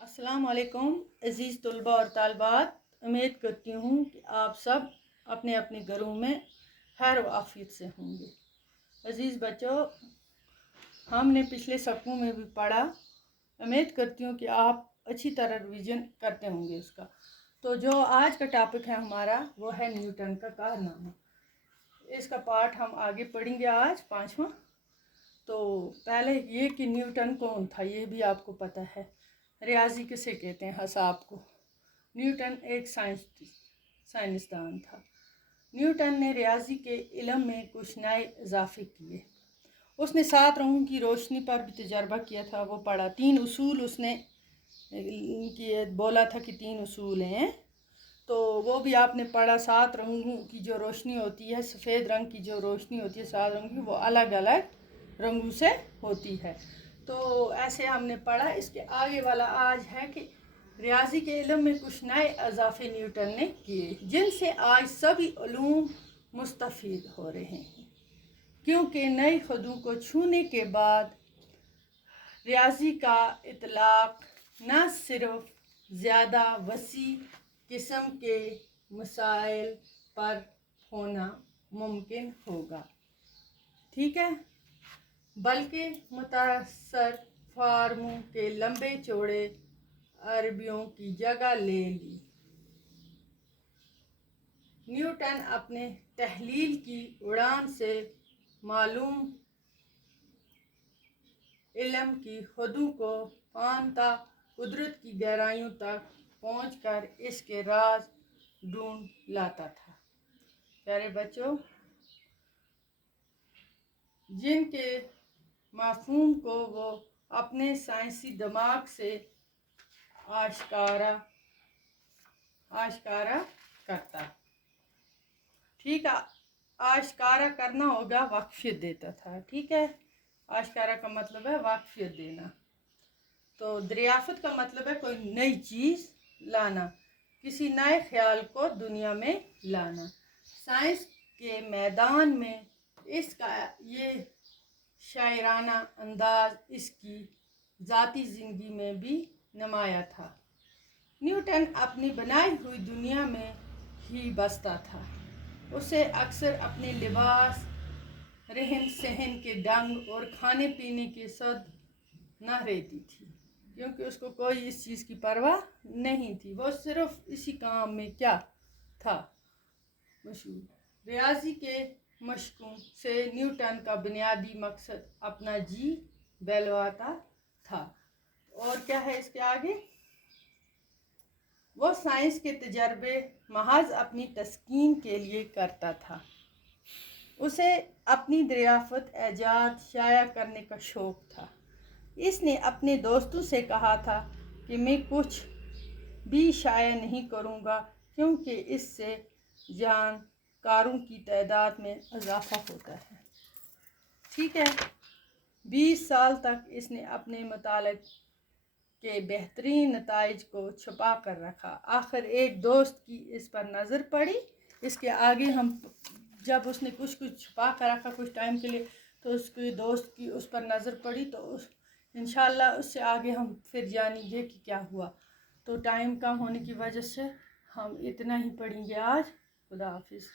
अस्सलाम वालेकुम अज़ीज़ तलबा और तालबात। उम्मीद करती हूँ कि आप सब अपने अपने घरों में खैर व आफियत से होंगे। अज़ीज़ बच्चों, हमने पिछले सबकों में भी पढ़ा। उम्मीद करती हूँ कि आप अच्छी तरह रिवीजन करते होंगे उसका। तो जो आज का टॉपिक है हमारा वो है न्यूटन का कारनामा। इसका पार्ट हम आगे पढ़ेंगे आज, 5वां। तो पहले ये कि न्यूटन कौन था ये भी आपको पता है। रियाजी किसे कहते हैं? हिसाब को। न्यूटन एक साइंसदान था। न्यूटन ने रियाजी के इल्म में कुछ नए इजाफे किए। उसने 7 रंगों की रोशनी पर भी तजर्बा किया था, वो पढ़ा। 3 उसूल उसने बोला था कि 3 उसूल हैं, तो वो भी आपने पढ़ा। 7 रंगों की जो रोशनी होती है, सफ़ेद रंग की जो रोशनी होती है 7 रंग की, वो अलग अलग रंगों से होती है। तो ऐसे हमने पढ़ा। इसके आगे वाला आज है कि रियाजी के इल्म में कुछ नए इजाफे न्यूटन ने किए, जिनसे आज सभी उलूम मुस्तफ़ीद हो रहे हैं, क्योंकि नई खुदों को छूने के बाद रियाजी का इतलाक़ न सिर्फ ज़्यादा वसी किस्म के मसाइल पर होना मुमकिन होगा, ठीक है, बल्कि मुतासर फार्मों के लंबे चौड़े अरबियों की जगह ले ली। न्यूटन अपने तहलील की उड़ान से मालूम इल्म की हदों को फानता कुदरत की गहराइयों तक पहुंचकर इसके राज ढूंढ लाता था। प्यारे बच्चों, जिनके मफ़हूम को वो अपने साइंसी दिमाग से आश्कारा करता, ठीक है। आश्कारा करना होगा, वाकफियत देता था, ठीक है। आश्कारा का मतलब है वाकफियत देना। तो दरियाफ़त का मतलब है कोई नई चीज़ लाना, किसी नए ख्याल को दुनिया में लाना। साइंस के मैदान में इसका ये शायराना अंदाज इसकी ज़ाती ज़िंदगी में भी नुमाया था। न्यूटन अपनी बनाई हुई दुनिया में ही बसता था। उसे अक्सर अपने लिबास, रहन सहन के ढंग और खाने पीने की सद न रहती थी, क्योंकि उसको कोई इस चीज़ की परवाह नहीं थी। वो सिर्फ इसी काम में क्या था, मशहूर। रियाजी के मशकों से न्यूटन का बुनियादी मकसद अपना जी बहलवाता था। और क्या है इसके आगे? वो साइंस के तजर्बे महज अपनी तस्कीन के लिए करता था। उसे अपनी दरियाफ़त ऐजाद शाया करने का शौक़ था। इसने अपने दोस्तों से कहा था कि मैं कुछ भी शाया नहीं करूँगा, क्योंकि इससे जानकारों की तादाद में इजाफ़ा होता है, ठीक है। 20 साल तक इसने अपने मुताले के बेहतरीन नताइज को छुपा कर रखा। आखिर एक दोस्त की इस पर नज़र पड़ी। इसके आगे हम जब उसने कुछ छुपा कर रखा कुछ टाइम के लिए, तो उसके दोस्त की उस पर नज़र पड़ी, तो इंशाअल्लाह उससे आगे हम फिर जानेंगे कि क्या हुआ। तो टाइम कम होने की वजह से हम इतना ही पढ़ेंगे आज। खुदा हाफिज़।